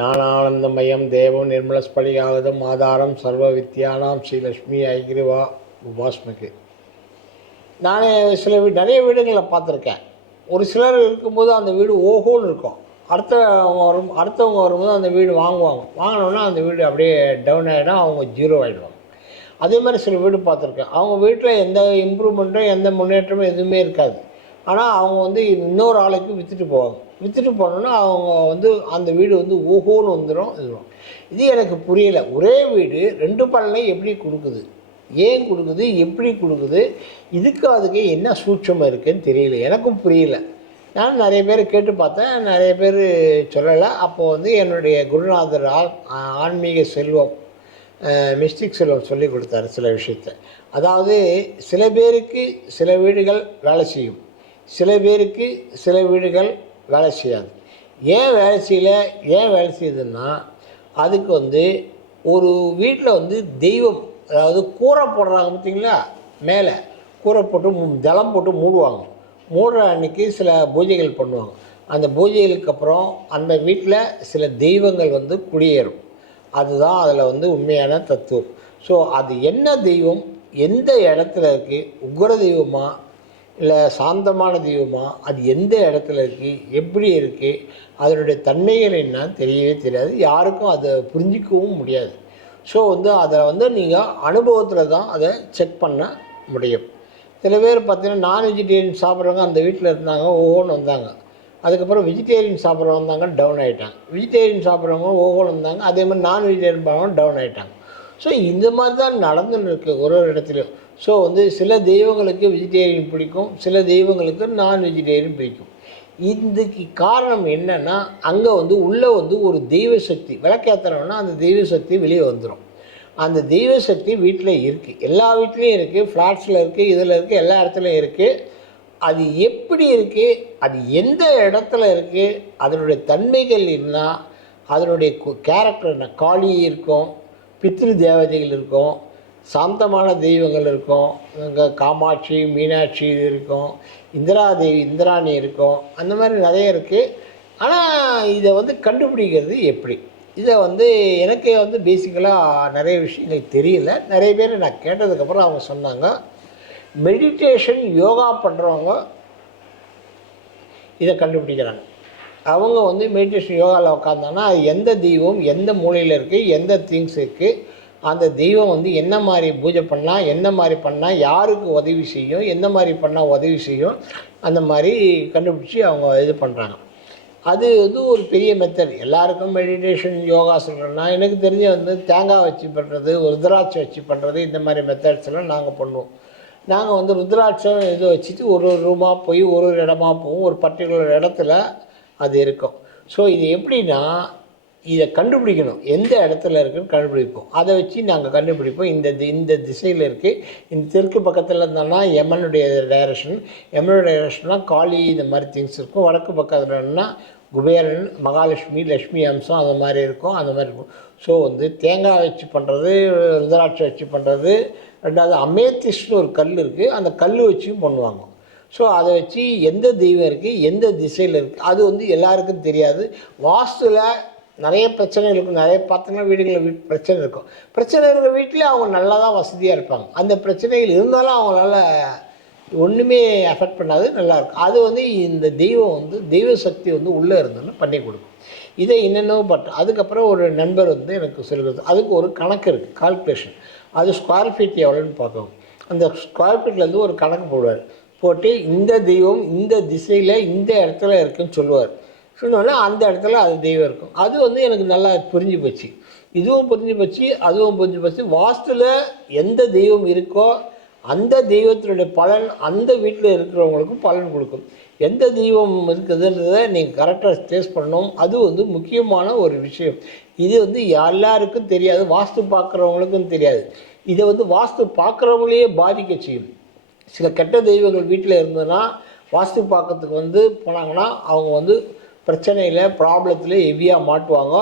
ஞானானந்தமயம் தேவம் நிர்மலஸ்படிகாகதம் ஆதாரம் சர்வ வித்யானாம் ஸ்ரீ லக்ஷ்மி ஐகிரிவா உபாஸ்மிக்கு. நானே நிறைய வீடுகளில் பார்த்துருக்கேன். ஒரு சிலர் இருக்கும்போது அந்த வீடு ஓஹோன்னு இருக்கும். அடுத்தவங்க வரும்போது அந்த வீடு வாங்கினோன்னா அந்த வீடு அப்படியே டவுன் ஆகிடும், அவங்க ஜீரோ ஆகிடுவாங்க. அதே மாதிரி சில வீடு பார்த்துருக்கேன். அவங்க வீட்டில் எந்த இம்ப்ரூவ்மெண்ட்டும் எந்த முன்னேற்றமும் எதுவுமே இருக்காது. ஆனால் அவங்க இன்னொரு ஆளுக்கு விற்றுட்டு போனோன்னா அவங்க அந்த வீடு ஓஹோன்னு வந்துடும். இது எனக்கு புரியலை. ஒரே வீடு 2 பலனை எப்படி கொடுக்குது, ஏன் கொடுக்குது, எப்படி கொடுக்குது, அதுக்கு என்ன சூட்சமாக இருக்குதுன்னு தெரியல, எனக்கும் புரியல. நான் நிறைய பேர் கேட்டு பார்த்தேன், நிறைய பேர் சொல்லலை. அப்போது என்னுடைய குருநாதர் ஆன்மீக செல்வம் மிஸ்டிக் செல்வம் சொல்லி கொடுத்தாரு சில விஷயத்தை. அதாவது சில பேருக்கு சில வீடுகள் வேலை செய்யும், சில பேருக்கு சில வீடுகள் வேலை செய்யாது. ஏன் வேலை செய்யுதுன்னா அதுக்கு ஒரு வீட்டில் தெய்வம், அதாவது கூரை போடுறாங்க பார்த்தீங்களா, மேலே கூரை போட்டு ஜலம் போட்டு மூடுற அன்றைக்கி சில பூஜைகள் பண்ணுவாங்க. அந்த பூஜைகளுக்கு அப்புறம் அந்த வீட்டில் சில தெய்வங்கள் குடியேறும். அதுதான் அதில் உண்மையான தத்துவம். ஸோ அது என்ன தெய்வம், எந்த இடத்துல இருக்குது, உக்ர தெய்வமா இல்லை சாந்தமான தெய்வமா, அது எந்த இடத்துல இருக்குது, எப்படி இருக்குது, அதனுடைய தன்மைகள் என்னன்னு தெரியவே தெரியாது, யாருக்கும் அதை புரிஞ்சிக்கவும் முடியாது. ஸோ அதை நீங்கள் அனுபவத்தில் தான் அதை செக் பண்ண முடியும். சில பேர் பார்த்தீங்கன்னா நான் வெஜிடேரியன் சாப்பிட்றவங்க அந்த வீட்டில் இருந்தாங்க, ஓஹோன்னு வந்தாங்க. அதுக்கப்புறம் வெஜிடேரியன் சாப்பிட்றவங்க வந்தாங்க, டவுன் ஆகிட்டாங்க. வெஜிடேரியன் சாப்பிட்றவங்க ஓஹோன்னு வந்தாங்க, அதே மாதிரி நான் வெஜிடேரியன் போகிறவங்க டவுன் ஆகிட்டாங்க. ஸோ இந்த மாதிரி தான் நடந்துன்னு இருக்குது ஒரு இடத்துலையும். ஸோ சில தெய்வங்களுக்கு வெஜிடேரியன் பிடிக்கும், சில தெய்வங்களுக்கு நான் வெஜிடேரியன் பிடிக்கும். இதுக்கு காரணம் என்னென்னா அங்கே உள்ளே ஒரு தெய்வ சக்தி விளக்கேற்றுறோன்னா அந்த தெய்வ சக்தி வெளியே வந்துடும். அந்த தெய்வ சக்தி வீட்டில் இருக்குது, எல்லா வீட்லேயும் இருக்குது, ஃப்ளாட்ஸில் இருக்குது, இதில் இருக்குது, எல்லா இடத்துலையும் இருக்குது. அது எப்படி இருக்குது, அது எந்த இடத்துல இருக்குது, அதனுடைய தன்மைகள் என்ன, அதனுடைய கேரக்டர் என்ன, காளி இருக்கும், பித்ரு தேவதைகள் இருக்கும், சாந்தமான தெய்வங்கள் இருக்கும், அங்கே காமாட்சி மீனாட்சி இருக்கும், இந்திராணி இருக்கும், அந்த மாதிரி நிறைய இருக்குது. ஆனால் இதை கண்டுபிடிக்கிறது எப்படி, இதை எனக்கே பேசிக்கலாக நிறைய விஷயங்கள் தெரியல. நிறைய பேர் நான் கேட்டதுக்கப்புறம் அவங்க சொன்னாங்க, மெடிடேஷன் யோகா பண்ணுறவங்க இதை கண்டுபிடிக்கிறாங்க. அவங்க மெடிடேஷன் யோகாவில் உட்காந்தாங்கன்னா அது எந்த தெய்வம் எந்த மூலையில் இருக்குது, எந்த திங்ஸ் இருக்குது, அந்த தெய்வம் என்ன மாதிரி பூஜை பண்ணால், என்ன மாதிரி பண்ணால் யாருக்கு உதவி செய்யும், எந்த மாதிரி பண்ணால் உதவி செய்யும், அந்த மாதிரி கண்டுபிடிச்சி அவங்க இது பண்ணுறாங்க. அது ஒரு பெரிய மெத்தட். எல்லாருக்கும் மெடிடேஷன் யோகா சொல்கிறேன்னா எனக்கு தெரிஞ்ச தேங்காய் வச்சு பண்ணுறது, ருத்ராட்சை வச்சு பண்ணுறது, இந்த மாதிரி மெத்தட்ஸ்லாம் நாங்கள் பண்ணுவோம். நாங்கள் ருத்ராட்சம் இதை வச்சுட்டு ஒரு ரூமாக போய் ஒரு இடமா போவோம், ஒரு பர்டிகுலர் இடத்துல அது இருக்கும். ஸோ இது எப்படின்னா இதை கண்டுபிடிக்கணும், எந்த இடத்துல இருக்குன்னு கண்டுபிடிப்போம். அதை வச்சு நாங்கள் கண்டுபிடிப்போம். இந்த திசையில் இருக்குது, இந்த தெற்கு பக்கத்தில் இருந்தோன்னா யமனுடைய டைரக்ஷன்னால் காளி இந்த மாதிரி திங்ஸ் இருக்கும். வடக்கு பக்கத்துலன்னா குபேரன், மகாலட்சுமி, லக்ஷ்மி அம்சம் அந்த மாதிரி இருக்கும், அந்த மாதிரி இருக்கும். ஸோ தேங்காய் வச்சு பண்ணுறது, ருத்ராட்சை வச்சு பண்ணுறது. ரெண்டாவது அமேத்திஸ்ட்னு ஒரு கல் இருக்குது, அந்த கல் வச்சும் பண்ணுவாங்க. ஸோ அதை வச்சு எந்த தெய்வம் இருக்குது, எந்த திசையில் இருக்குது, அது எல்லாருக்கும் தெரியாது. வாஸ்துவில் நிறைய பிரச்சனைகள் இருக்கும். நிறைய பார்த்தீங்கன்னா வீடுகளில் பிரச்சனை இருக்கும். பிரச்சனை இருக்கிற வீட்டிலே அவங்க நல்லா தான் வசதியாக இருப்பாங்க. அந்த பிரச்சனைகள் இருந்தாலும் அவங்களால ஒன்றுமே அஃபெக்ட் பண்ணாது, நல்லாயிருக்கும். அது இந்த தெய்வம் தெய்வ சக்தி உள்ளே இருந்தோன்னு பண்ணி கொடுக்கும். இதை என்னென்னவோ அதுக்கப்புறம் ஒரு நண்பர் எனக்கு சொல்லுறது, அதுக்கு ஒரு கணக்கு இருக்குது, கால்குலேஷன். அது ஸ்கொயர் ஃபீட் எவ்வளோன்னு பார்க்கணும். அந்த ஸ்கொயர் ஃபீட்லேருந்து ஒரு கணக்கு போட்டு இந்த தெய்வம் இந்த திசையில் இந்த இடத்துல இருக்குதுன்னு சொல்லுவார். சொன்னோன்னா அந்த இடத்துல அது தெய்வம் இருக்கும். அது எனக்கு நல்லா புரிஞ்சு போச்சு. இதுவும் புரிஞ்சு போச்சு, அதுவும் புரிஞ்சு போச்சு. வாஸ்துவில் எந்த தெய்வம் இருக்கோ அந்த தெய்வத்தினுடைய பலன் அந்த வீட்டில் இருக்கிறவங்களுக்கும் பலன் கொடுக்கும். எந்த தெய்வம் இருக்குதுன்றதை நீங்கள் கரெக்டாக டேஸ்ட் பண்ணணும். அது முக்கியமான ஒரு விஷயம். இது எல்லாருக்கும் தெரியாது, வாஸ்து பார்க்குறவங்களுக்கும் தெரியாது. இதை வாஸ்து பார்க்குறவங்களையே பாதிக்க செய்யும். சில கெட்ட தெய்வங்கள் வீட்டில் இருந்ததுன்னா வாஸ்து பார்க்கறதுக்கு போனாங்கன்னா அவங்க பிரச்சனையில் ப்ராப்ளத்தில் ஹெவியாக மாட்டுவாங்க.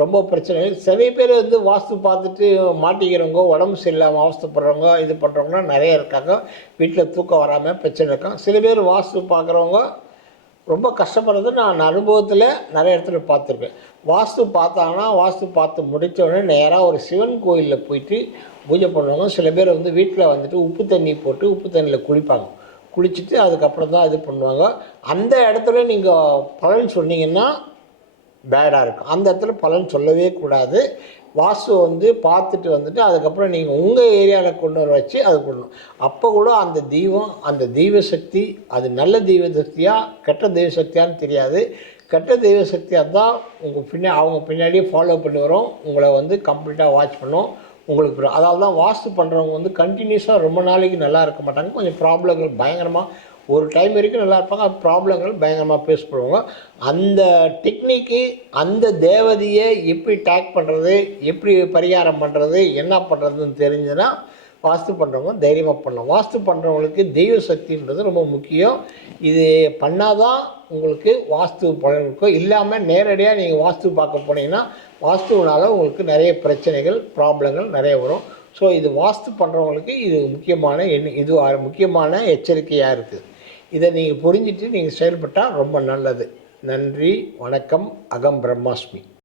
ரொம்ப பிரச்சனைகள். சில பேர் வாஸ்து பார்த்துட்டு மாட்டிக்கிறவங்க, உடம்பு சரியில்லாமல் அவஸ்தைப்படுறவங்க, இது பண்ணுறவங்களாம் நிறைய இருக்காங்க. வீட்டில் தூக்கம் வராமல் பிரச்சனை இருக்காங்க. சில பேர் வாஸ்து பார்க்குறவங்க ரொம்ப கஷ்டப்படுறது நான் அனுபவத்தில் நிறைய இடத்துல பார்த்துருக்கேன். வாஸ்து பார்த்தாங்கன்னா, வாஸ்து பார்த்து முடித்த உடனே நேராக ஒரு சிவன் கோயிலில் போயிட்டு பூஜை பண்ணுவாங்க. சில பேர் வந்து வீட்டில் வந்துட்டு உப்பு தண்ணி போட்டு உப்பு தண்ணியில் குளிப்பாங்க. குளிச்சுட்டு அதுக்கப்புறம் தான் இது பண்ணுவாங்க. அந்த இடத்துல நீங்கள் பலன் சொன்னீங்கன்னா பேடாக இருக்கும். அந்த இடத்துல பலன் சொல்லவே கூடாது. வாஸ்து வந்து பார்த்துட்டு வந்துட்டு அதுக்கப்புறம் நீங்கள் உங்கள் ஏரியாவில் கொண்டு வர வச்சு அது பண்ணணும். அப்போ கூட அந்த தெய்வம், அந்த தெய்வ சக்தி, அது நல்ல தெய்வ சக்தியா கெட்ட தெய்வ சக்தியான்னு தெரியாது. கெட்ட தெய்வ சக்தியாக தான் அவங்க பின்னாடியே ஃபாலோ பண்ணி வரும். உங்களை வந்து கம்ப்ளீட்டாக வாட்ச் பண்ணும். உங்களுக்கு அதால தான் வாஸ்து பண்ணுறவங்க வந்து கண்டினியூஸாக ரொம்ப நாளைக்கு நல்லா இருக்க மாட்டாங்க. கொஞ்சம் ப்ராப்ளங்கள் பயங்கரமாக ஒரு டைம் வரைக்கும் நல்லா இருப்பாங்க. அது ப்ராப்ளங்கள் பயங்கரமாக ஃபேஸ் பண்ணுவாங்க. அந்த டெக்னிக்கு, அந்த தேவதையை எப்படி டேக் பண்ணுறது, எப்படி பரிகாரம் பண்ணுறது, என்ன பண்ணுறதுன்னு தெரிஞ்சுன்னா வாஸ்து பண்ணுறவங்க தைரியமாக பண்ணலாம். வாஸ்து பண்ணுறவங்களுக்கு தெய்வ சக்தின்றது ரொம்ப முக்கியம். இது பண்ணால் தான் உங்களுக்கு வாஸ்து பலன் இருக்கும். இல்லாமல் நேரடியாக நீங்கள் வாஸ்து பார்க்க போனீங்கன்னா வாஸ்துவினால் உங்களுக்கு நிறைய பிரச்சனைகள், ப்ராப்ளங்கள் நிறைய வரும். ஸோ இது வாஸ்து பண்ணுறவங்களுக்கு இது முக்கியமான எச்சரிக்கையாக இருக்குது. இதை நீங்கள் புரிஞ்சுட்டு நீங்கள் செயல்பட்டால் ரொம்ப நல்லது. நன்றி, வணக்கம். அகம் பிரம்மாஸ்மி.